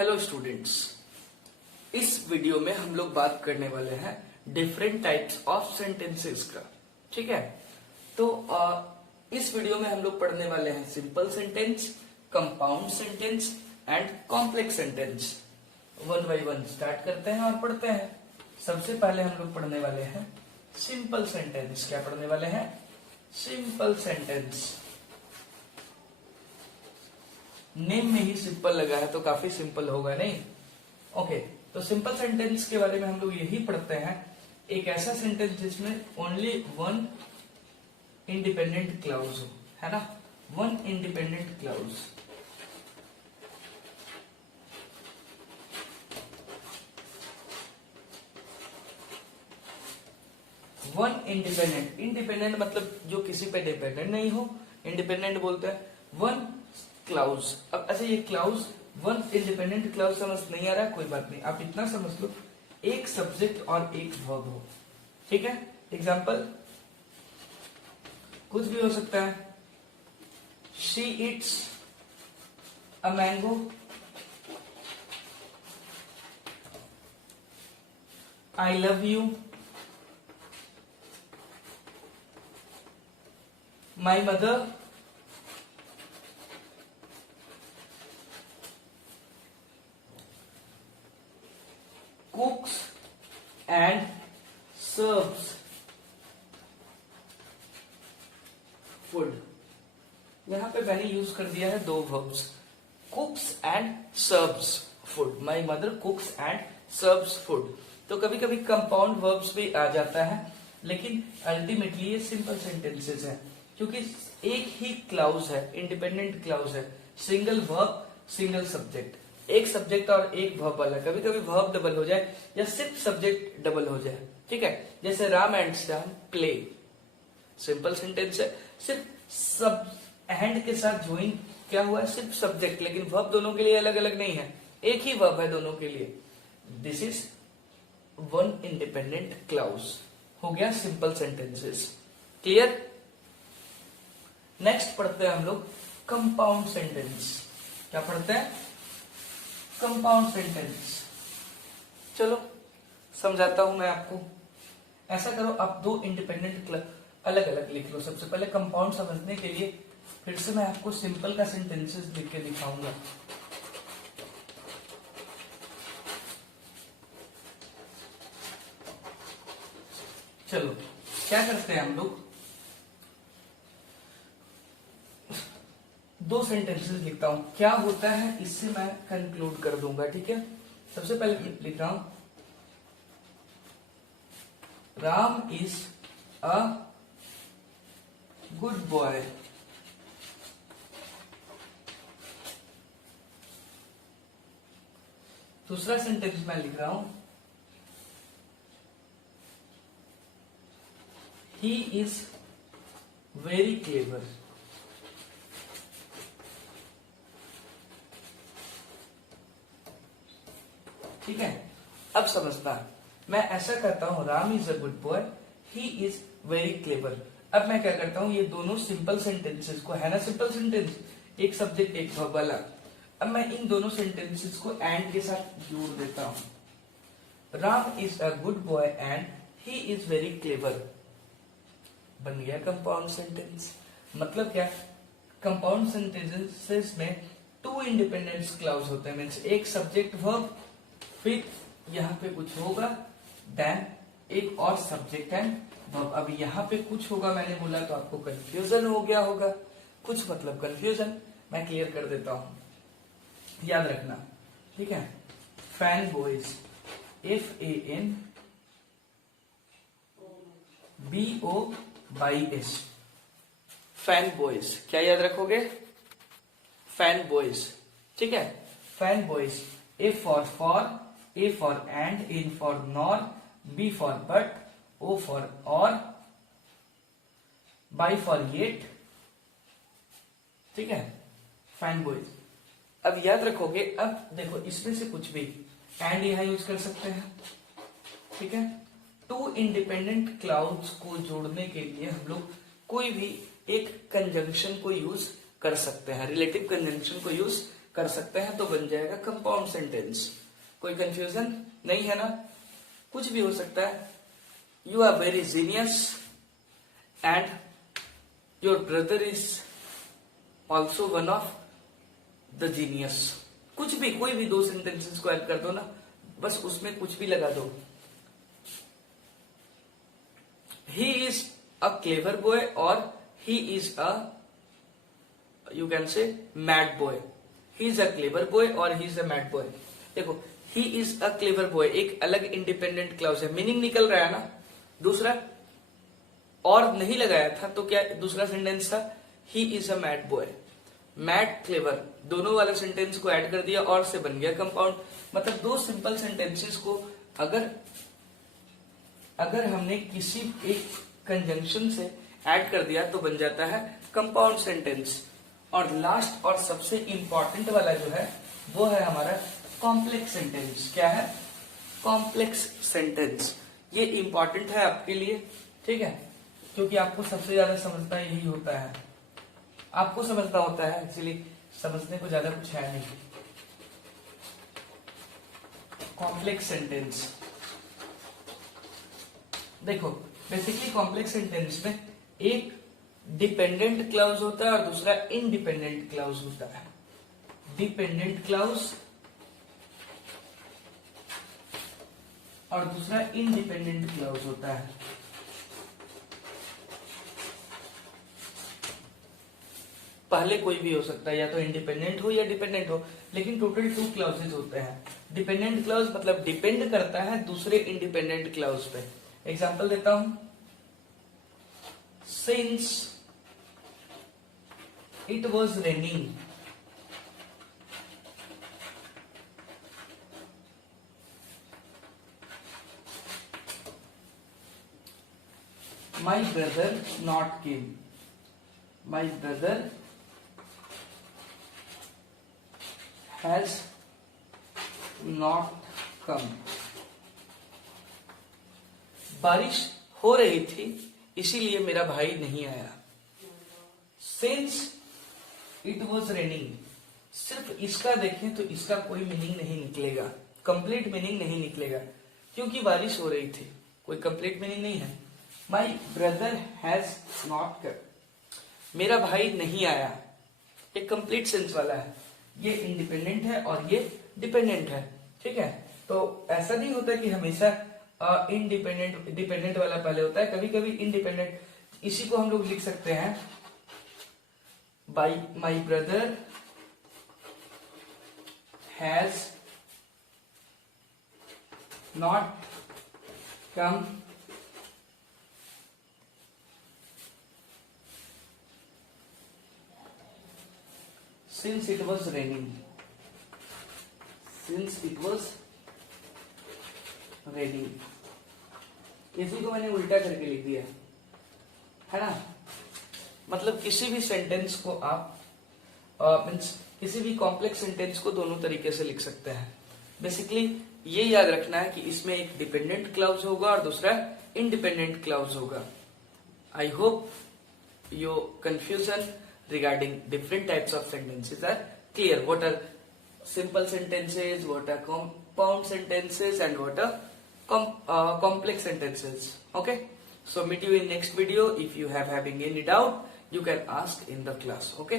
Hello students, इस video में हम लोग बात करने वाले हैं डिफरेंट टाइप्स ऑफ सेंटेंसेस का। ठीक है, तो इस वीडियो में हम लोग पढ़ने वाले हैं simple sentence, compound sentence and complex sentence. One by one start करते हैं और पढ़ते हैं। सबसे पहले हम लोग पढ़ने वाले हैं सिंपल सेंटेंस। क्या पढ़ने वाले हैं? Simple sentence. नेम में ही सिंपल लगा है तो काफी सिंपल होगा नहीं? ओके, तो सिंपल सेंटेंस के बारे में हम लोग यही पढ़ते हैं, एक ऐसा सेंटेंस जिसमें ओनली वन इंडिपेंडेंट क्लाउज हो, है ना? One independent clause. One independent मतलब जो किसी पे डिपेंडेंट नहीं हो, इंडिपेंडेंट बोलते हैं। One clause. अब ऐसे ये क्लाउज, वन इंडिपेंडेंट क्लाउज समझ नहीं आ रहा है, कोई बात नहीं, आप इतना समझ लो, एक सब्जेक्ट और एक वर्ब हो। ठीक है, एग्जाम्पल कुछ भी हो सकता है। She it's a mango, I love you, my mother, cooks and serves food। यहां पे मैंने यूज कर दिया है दो verbs, cooks and serves food। My mother cooks and serves food। तो कभी कभी कंपाउंड verbs भी आ जाता है, लेकिन अल्टीमेटली ये सिंपल सेंटेंसेस है, क्योंकि एक ही क्लाउज है, इंडिपेंडेंट क्लाउज है, सिंगल वर्ब सिंगल सब्जेक्ट, एक सब्जेक्ट और एक वर्ब वाला। कभी कभी वर्ब डबल हो जाए या सिर्फ सब्जेक्ट डबल हो जाए। ठीक है, जैसे Ram and Shyam play, simple sentence है, सिर्फ सब एंड के साथ ज्वाइन क्या हुआ है, सिर्फ सब्जेक्ट, लेकिन वर्ब दोनों के लिए अलग अलग नहीं है, एक ही वर्ब है दोनों के लिए। This is one independent clause. हो गया सिंपल सेंटेंसेस। क्लियर? नेक्स्ट पढ़ते हैं हम लोग कंपाउंड सेंटेंस। क्या पढ़ते हैं? Compound sentence. चलो समझाता हूं मैं आपको। ऐसा करो, आप दो इंडिपेंडेंट अलग अलग लिख लो। सबसे पहले कंपाउंड समझने के लिए फिर से मैं आपको सिंपल का सेंटेंसेस लिख के दिखाऊंगा। चलो क्या करते हैं हम लोग, दो सेंटेंसेस लिखता हूं, क्या होता है इससे मैं कंक्लूड कर दूंगा। ठीक है, सबसे पहले लिख रहा हूं, Ram is a good boy. दूसरा सेंटेंस मैं लिख रहा हूं, ही इज वेरी क्लेवर। ठीक है, अब समझना, मैं ऐसा करता हूं, Ram is a good boy, he is very clever. अब मैं क्या करता हूं, ये दोनों सिंपल सेंटेंसेस को, है ना सिंपल सेंटेंस, एक सब्जेक्ट एक वर्ब वाला। अब मैं इन दोनों सेंटेंसेस को एंड के साथ जोड़ देता हूं, Ram is a good boy and he is very clever. बन गया कंपाउंड सेंटेंस। मतलब क्या, कंपाउंड सेंटेंसेस में टू इंडिपेंडेंट क्लाउज होते हैं, मीन्स एक सब्जेक्ट वर्ब, फिर यहाँ पे कुछ होगा, देन एक और सब्जेक्ट एंड वर्ब। अब यहाँ पे कुछ होगा मैंने बोला तो आपको कंफ्यूजन हो गया होगा, कुछ मतलब कंफ्यूजन, मैं क्लियर कर देता हूं, याद रखना। ठीक है, fan boys, FANBOYS, fan boys. क्या याद रखोगे? Fan boys. ठीक है, fan boys, A for, A for and, N for nor, B for but, O for or, Y for yet। ठीक है, फैन बॉयज। अब याद रखोगे, अब देखो इसमें से कुछ भी एंड यहां यूज कर सकते हैं। ठीक है, टू इंडिपेंडेंट क्लाउड्स को जोड़ने के लिए हम लोग कोई भी एक कंजंक्शन को यूज कर सकते हैं, रिलेटिव कंजंक्शन को यूज कर सकते हैं तो बन जाएगा कंपाउंड सेंटेंस। कोई कंफ्यूजन नहीं है ना? कुछ भी हो सकता है। You are very genius and your brother is also one of the genius. कुछ भी, कोई भी दो सेंटेंसेस को ऐड कर दो ना, बस उसमें कुछ भी लगा दो। He is a clever boy और he is a, you can say mad boy. He is a clever boy और he is a mad boy. देखो, he is a clever boy एक अलग इंडिपेंडेंट क्लॉज है, मीनिंग निकल रहा है ना। दूसरा और नहीं लगाया था तो क्या दूसरा सेंटेंस था? ही is a mad boy. Mad clever दोनों वाले सेंटेंस को ऐड कर दिया और से बन गया कंपाउंड। मतलब दो सिंपल सेंटेंसेस को अगर हमने किसी एक कंजंक्शन से ऐड कर दिया तो बन जाता है कंपाउंड सेंटेंस। और लास्ट और सबसे इंपॉर्टेंट वाला जो है वो है हमारा कॉम्प्लेक्स सेंटेंस। क्या है? Complex sentence. ये इंपॉर्टेंट है आपके लिए, ठीक है, क्योंकि आपको सबसे ज्यादा समझना यही होता है, आपको समझना होता है, इसलिए समझने को ज्यादा कुछ है नहीं। कॉम्प्लेक्स सेंटेंस देखो, बेसिकली कॉम्प्लेक्स सेंटेंस में एक डिपेंडेंट क्लाउज होता है और दूसरा इंडिपेंडेंट क्लाउज होता है। डिपेंडेंट क्लाउज और दूसरा इंडिपेंडेंट क्लाउज होता है। पहले कोई भी हो सकता है, या तो इंडिपेंडेंट हो या डिपेंडेंट हो, लेकिन टोटल 2 क्लाउजेज होते हैं। डिपेंडेंट क्लाउज मतलब डिपेंड करता है दूसरे इंडिपेंडेंट क्लाउज पे। एग्जांपल देता हूं, since it was raining, my brother not came. My brother has not come. बारिश हो रही थी इसीलिए मेरा भाई नहीं आया। Since it was raining, सिर्फ इसका देखें तो इसका कोई मीनिंग नहीं निकलेगा, कंप्लीट मीनिंग नहीं निकलेगा, क्योंकि बारिश हो रही थी, कोई कंप्लीट मीनिंग नहीं है। My brother has not come, मेरा भाई नहीं आया, ये कंप्लीट सेंस वाला है। ये इंडिपेंडेंट है और ये डिपेंडेंट है, ठीक है। तो ऐसा नहीं होता कि हमेशा इंडिपेंडेंट डिपेंडेंट वाला पहले होता है, कभी कभी इंडिपेंडेंट। इसी को हम लोग लिख सकते हैं, by my brother has not come since it was raining. Since it was raining, इसी को मैंने उल्टा करके लिख दिया है ना। मतलब किसी भी सेंटेंस को आप मीन्स किसी भी कॉम्प्लेक्स सेंटेंस को दोनों तरीके से लिख सकते हैं। बेसिकली ये याद रखना है कि इसमें एक डिपेंडेंट क्लाउज होगा और दूसरा इंडिपेंडेंट क्लाउज होगा। I hope your confusion regarding different types of sentences are clear. What are simple sentences, what are compound sentences, and what are complex sentences. Okay, so meet you in next video. If you have having any doubt, you can ask in the class. Okay.